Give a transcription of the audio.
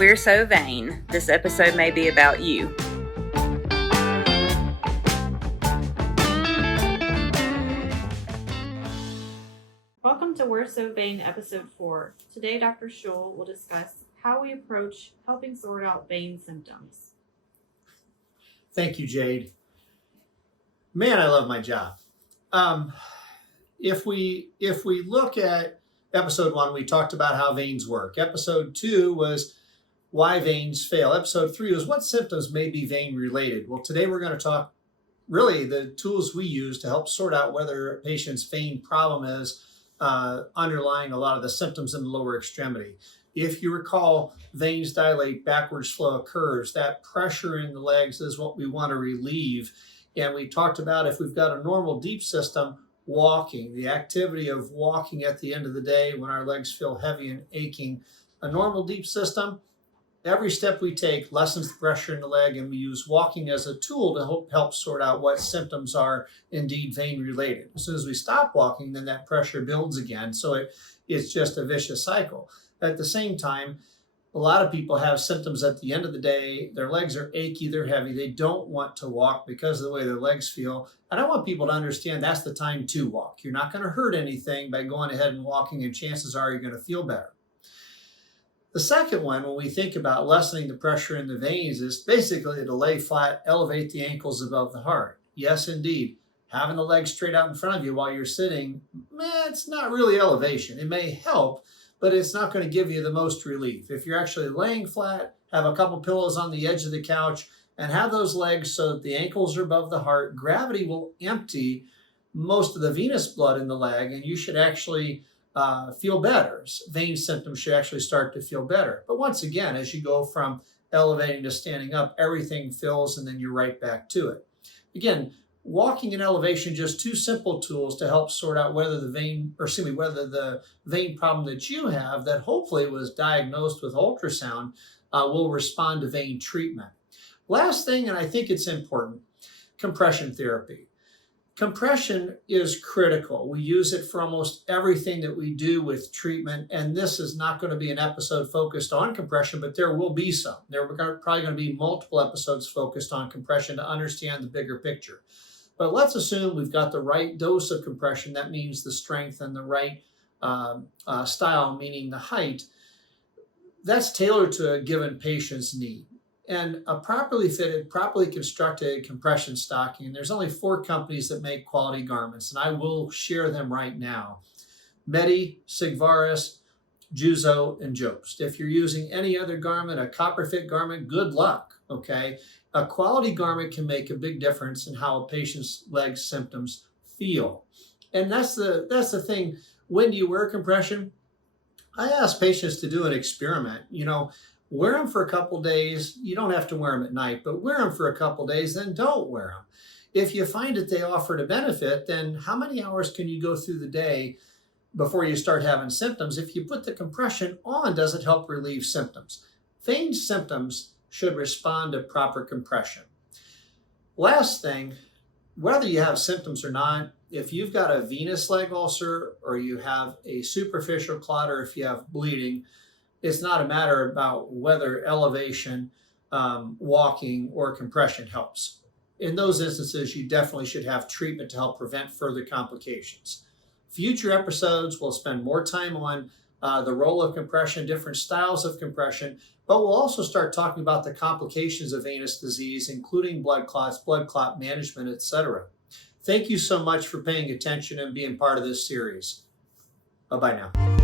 We're so vain. This episode may be about you. Welcome to We're So Vain, Episode 4. Today, Dr. Schull will discuss how we approach helping sort out vein symptoms. Thank you, Jade. Man, I love my job. If we look at Episode 1, we talked about how veins work. Episode 2 was why veins fail. Episode 3 was what symptoms may be vein related. Well, today we're going to talk really the tools we use to help sort out whether a patient's vein problem is underlying a lot of the symptoms in the lower extremity. If you recall, veins dilate, backwards flow occurs. That pressure in the legs is what we want to relieve. And we talked about if we've got a normal deep system, walking, the activity of walking at the end of the day when our legs feel heavy and aching. A normal deep system, every step we take lessens the pressure in the leg, and we use walking as a tool to help sort out what symptoms are indeed vein related. As soon as we stop walking, then that pressure builds again. So it's just a vicious cycle. At the same time, a lot of people have symptoms at the end of the day. Their legs are achy, they're heavy. They don't want to walk because of the way their legs feel. And I want people to understand that's the time to walk. You're not going to hurt anything by going ahead and walking, and chances are you're going to feel better. The second one, when we think about lessening the pressure in the veins, is basically to lay flat, elevate the ankles above the heart. Yes, indeed. Having the legs straight out in front of you while you're sitting, it's not really elevation. It may help, but it's not going to give you the most relief. If you're actually laying flat, have a couple pillows on the edge of the couch, and have those legs so that the ankles are above the heart, gravity will empty most of the venous blood in the leg, and you should actually feel better. Vein symptoms should actually start to feel better. But once again, as you go from elevating to standing up, everything fills, and then you're right back to it. Again, walking and elevation, just two simple tools to help sort out whether the vein problem that you have, that hopefully was diagnosed with ultrasound, will respond to vein treatment. Last thing, and I think it's important, compression therapy. Compression is critical. We use it for almost everything that we do with treatment, and this is not going to be an episode focused on compression, but there will be some. There are probably going to be multiple episodes focused on compression to understand the bigger picture. But let's assume we've got the right dose of compression. That means the strength and the right style, meaning the height. That's tailored to a given patient's need. And a properly fitted, properly constructed compression stocking, and there's only 4 companies that make quality garments, and I will share them right now. Medi, Sigvaris, Juzo, and Jobst. If you're using any other garment, a copper fit garment, good luck, okay? A quality garment can make a big difference in how a patient's leg symptoms feel. And that's the thing. When do you wear compression? I ask patients to do an experiment. Wear them for a couple days. You don't have to wear them at night, but wear them for a couple days, then don't wear them. If you find that they offer a benefit, then how many hours can you go through the day before you start having symptoms? If you put the compression on, does it help relieve symptoms? Vein symptoms should respond to proper compression. Last thing, whether you have symptoms or not, if you've got a venous leg ulcer or you have a superficial clot or if you have bleeding, it's not a matter about whether elevation, walking, or compression helps. In those instances, you definitely should have treatment to help prevent further complications. Future episodes will spend more time on the role of compression, different styles of compression, but we'll also start talking about the complications of venous disease, including blood clots, blood clot management, etc. Thank you so much for paying attention and being part of this series. Bye-bye now.